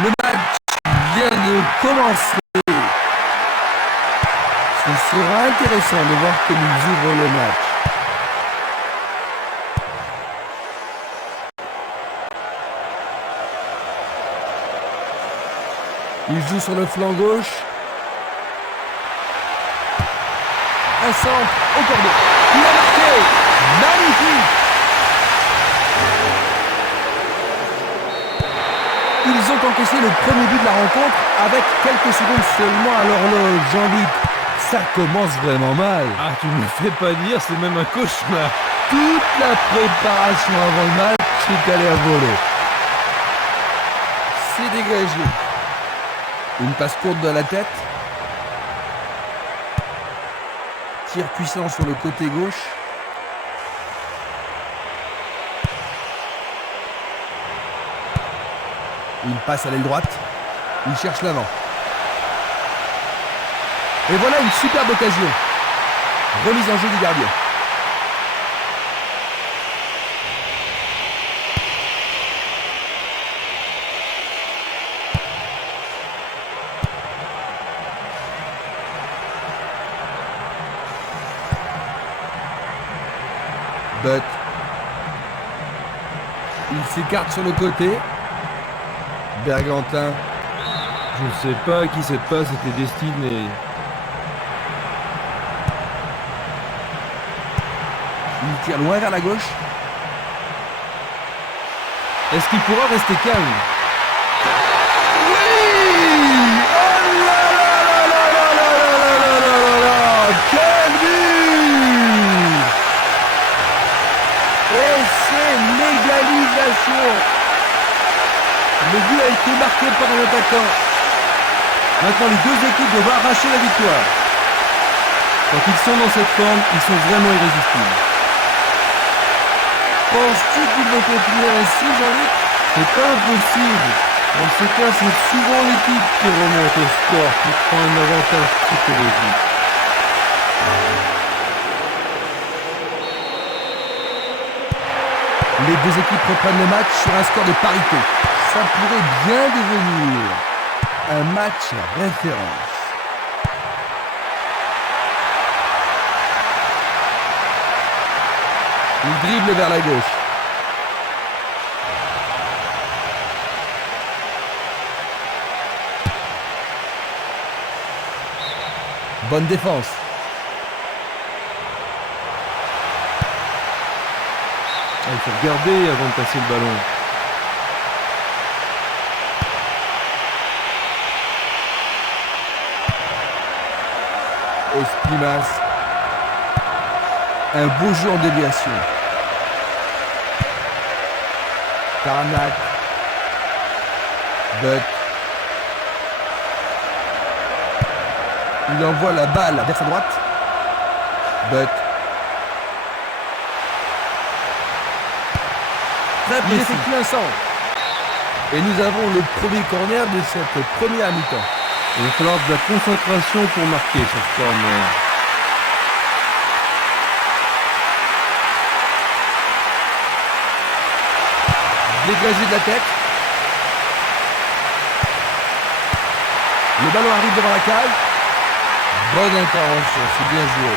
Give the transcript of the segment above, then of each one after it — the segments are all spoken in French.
Le match vient de commencer. Ce sera intéressant de voir comme ils ouvrent le match. Il joue sur le flanc gauche. Un centre au cordeau. Il a marqué. Magnifique. Ils ont encaissé le premier but de la rencontre avec quelques secondes seulement à l'horloge. Jean-Luc, ça commence vraiment mal. Ah, tu me fais pas dire, c'est même un cauchemar. Toute la préparation avant le match est allée à voler. C'est dégagé. Une passe courte de la tête. Tir puissant sur le côté gauche. Il passe à l'aile droite. Il cherche l'avant. Et voilà une superbe occasion. Remise en jeu du gardien. But. Il s'écarte sur le côté. Bergantin. Je ne sais pas à qui cette passe était destinée. Il tire loin vers la gauche. Est-ce qu'il pourra rester calme? Oui! Oh là là là là là là là là là là! Quel but! Et c'est l'égalisation! Le but a été marqué par un attaquant. Maintenant, les deux équipes doivent arracher la victoire. Quand ils sont dans cette forme, ils sont vraiment irrésistibles. Penses-tu qu'ils vont continuer ainsi, Jean-Luc? C'est pas impossible. Dans ce cas, c'est souvent l'équipe qui remonte au score, qui prend un avantage psychologique. Les deux équipes reprennent le match sur un score de parité. Ça pourrait bien devenir un match référence. Il dribble vers la gauche. Bonne défense. Il faut regarder avant de passer le ballon. Espimas. Un beau jeu en déviation. Tarnac. But. Il envoie la balle vers sa droite. But. Il effectue un centre. Et nous avons le premier corner de cette première mi-temps. Il va falloir de la concentration pour marquer sur ce corner. Dégagé de la tête. Le ballon arrive devant la cage. Bonne intervention, c'est bien joué.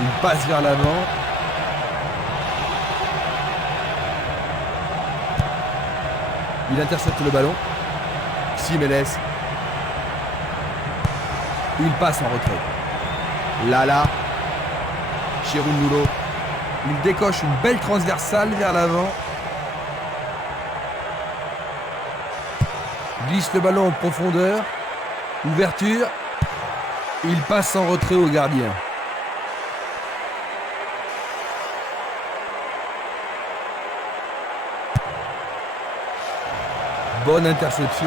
Il passe vers l'avant. Il intercepte le ballon. Simeles. Il passe en retrait. Lala. Chirundulo. Il décoche une belle transversale vers l'avant. Glisse le ballon en profondeur. Ouverture. Il passe en retrait au gardien. Bonne interception.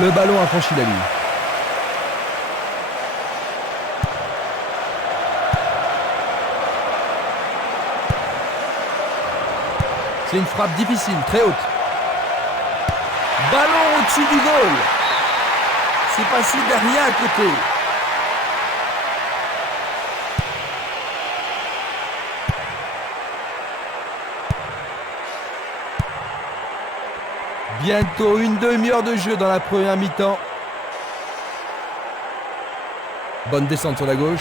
Le ballon a franchi la ligne. C'est une frappe difficile, très haute. Ballon au-dessus du goal. C'est passé derrière à côté. Bientôt une demi-heure de jeu dans la première mi-temps. Bonne descente sur la gauche.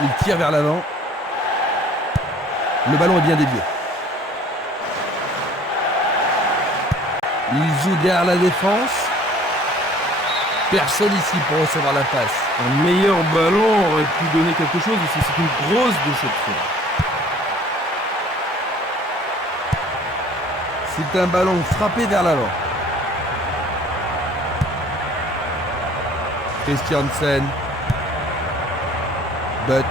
Il tire vers l'avant. Le ballon est bien dévié. Il joue derrière la défense. Personne ici pour recevoir la passe. Un meilleur ballon aurait pu donner quelque chose ici. C'est une grosse déception. C'est un ballon frappé vers l'avant. Christiansen. But.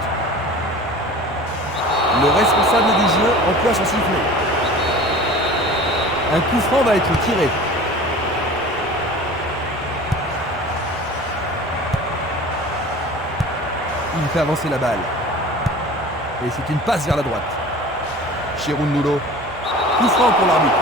Le responsable du jeu emploie son sifflet. Un coup franc va être tiré. Il fait avancer la balle. Et c'est une passe vers la droite. Cherundolo. Coup franc pour l'arbitre.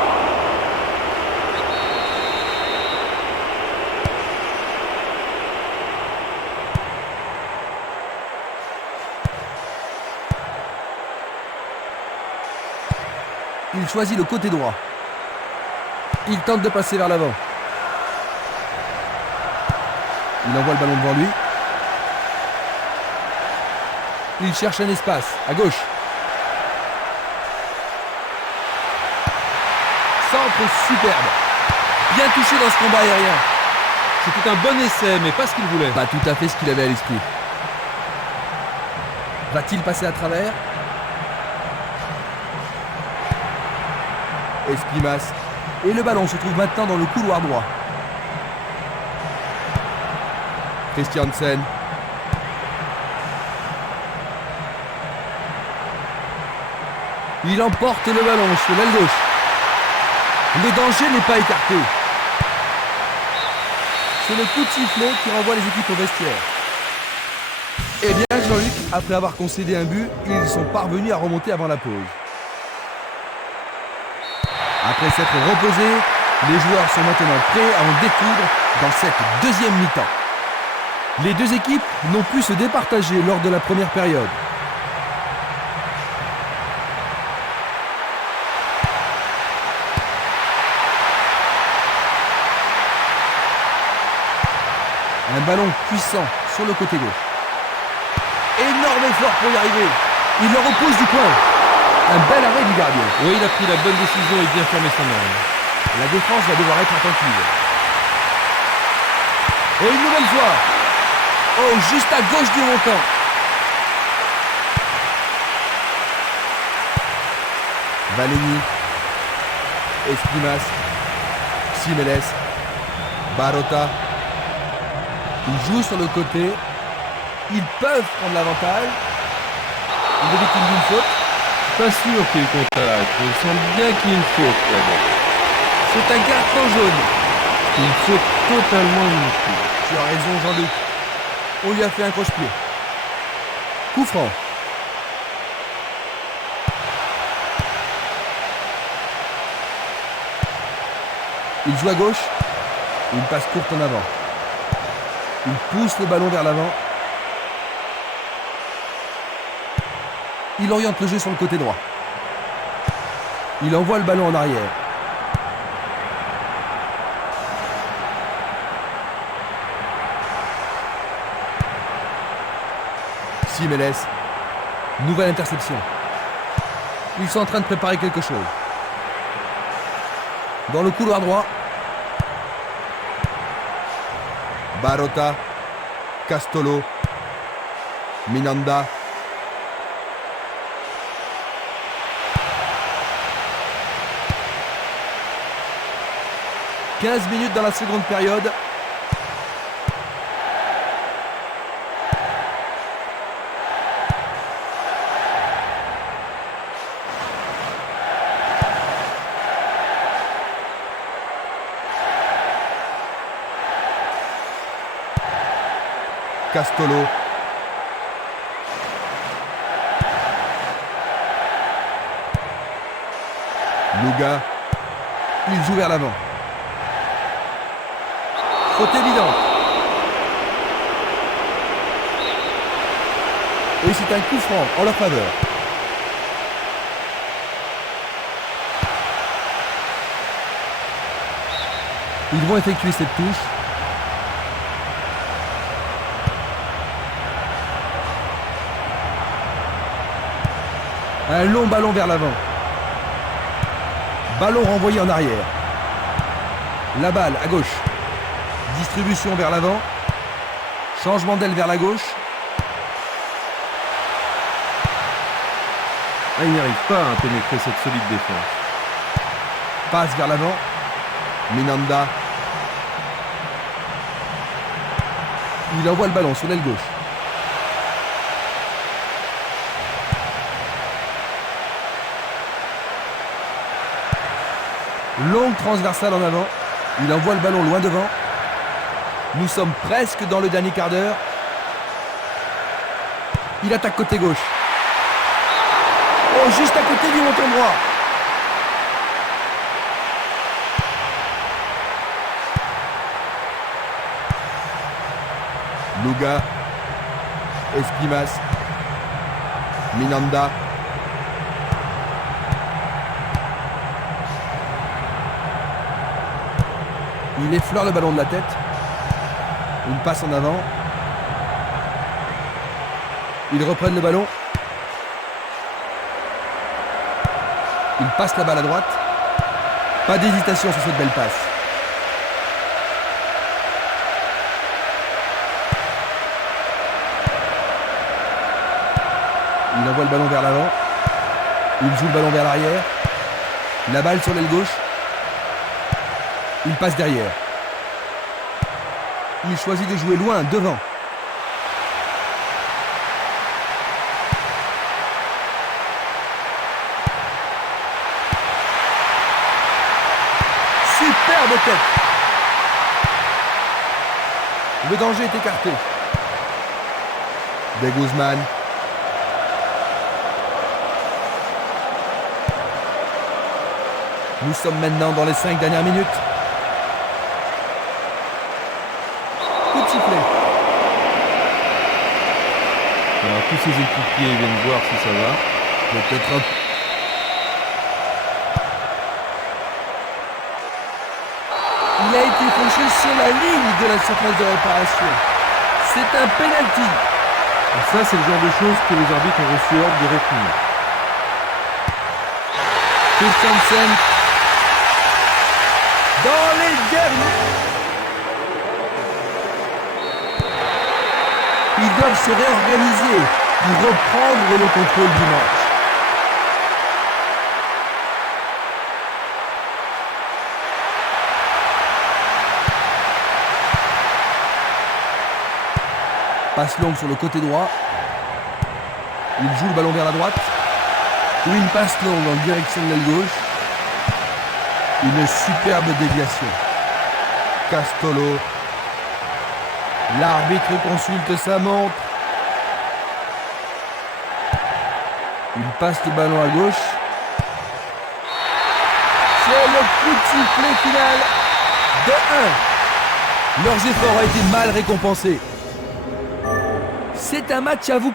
Il choisit le côté droit. Il tente de passer vers l'avant. Il envoie le ballon devant lui. Il cherche un espace, à gauche. Centre superbe. Bien touché dans ce combat aérien. C'était un bon essai, mais pas ce qu'il voulait. Pas tout à fait ce qu'il avait à l'esprit. Va-t-il passer à travers? Esprimas. Et le ballon se trouve maintenant dans le couloir droit. Christiansen. Il emporte le ballon sur l'aile gauche. Le danger n'est pas écarté. C'est le coup de sifflet qui renvoie les équipes au vestiaire. Eh bien, Jean-Luc, après avoir concédé un but, ils sont parvenus à remonter avant la pause. Après s'être reposés, les joueurs sont maintenant prêts à en découdre dans cette deuxième mi-temps. Les deux équipes n'ont pu se départager lors de la première période. Un ballon puissant sur le côté gauche. Énorme effort pour y arriver. Il le repousse du coin. Un bel arrêt du gardien. Oui, il a pris la bonne décision et bien fermé son arme. La défense va devoir être attentive. Et une nouvelle fois. Oh, juste à gauche du montant. Valeni. Esprimas. Simeles. Barota. Ils jouent sur le côté. Ils peuvent prendre l'avantage. Ils évitent une faute. Pas sûr qu'il y ait contact. Il semble bien qu'il y ait une faute là-bas. C'est un carton jaune. Une faute totalement inutile. Tu as raison, Jean-Luc. On lui a fait un croche-pied. Coup franc. Il joue à gauche. Une passe courte en avant. Il pousse le ballon vers l'avant. Il oriente le jeu sur le côté droit. Il envoie le ballon en arrière. Simeles. Nouvelle interception. Ils sont en train de préparer quelque chose. Dans le couloir droit. Barota. Castolo. Minanda. « 15 minutes dans la seconde période. Castolo. Louga, il joue vers l'avant. Faute évidente. Et c'est un coup franc en leur faveur. Ils vont effectuer cette touche. Un long ballon vers l'avant. Ballon renvoyé en arrière. La balle à gauche. Distribution vers l'avant. Changement d'aile vers la gauche. Il n'arrive pas à pénétrer cette solide défense. Passe vers l'avant. Minanda. Il envoie le ballon sur l'aile gauche. Longue transversale en avant. Il envoie le ballon loin devant. Nous sommes presque dans le dernier quart d'heure. Il attaque côté gauche. Oh, juste à côté du montant droit. Louga. Esquimas. Minanda. Il effleure le ballon de la tête. Une passe en avant. Ils reprennent le ballon. Il passe la balle à droite. Pas d'hésitation sur cette belle passe. Il envoie le ballon vers l'avant. Il joue le ballon vers l'arrière. La balle sur l'aile gauche. Il passe derrière. Il choisit de jouer loin, devant. Superbe tête. Le danger est écarté. De Guzman. Nous sommes maintenant dans les 5 dernières minutes. Coup de sifflet. Alors tous ses équipiers viennent voir si ça va. Peut-être un... Il a été fauché sur la ligne de la surface de réparation. C'est un penalty. Et ça, c'est le genre de choses que les arbitres ont reçu ordre de retenir. Christensen. Dans les derniers. Ils doivent se réorganiser pour reprendre le contrôle du match. Passe longue sur le côté droit. Il joue le ballon vers la droite. Ou une passe longue en direction de l'aile gauche. Une superbe déviation. Castolo. L'arbitre consulte sa montre. Il passe le ballon à gauche. C'est le coup de sifflet final de 1. Leurs efforts ont été mal récompensés. C'est un match à vous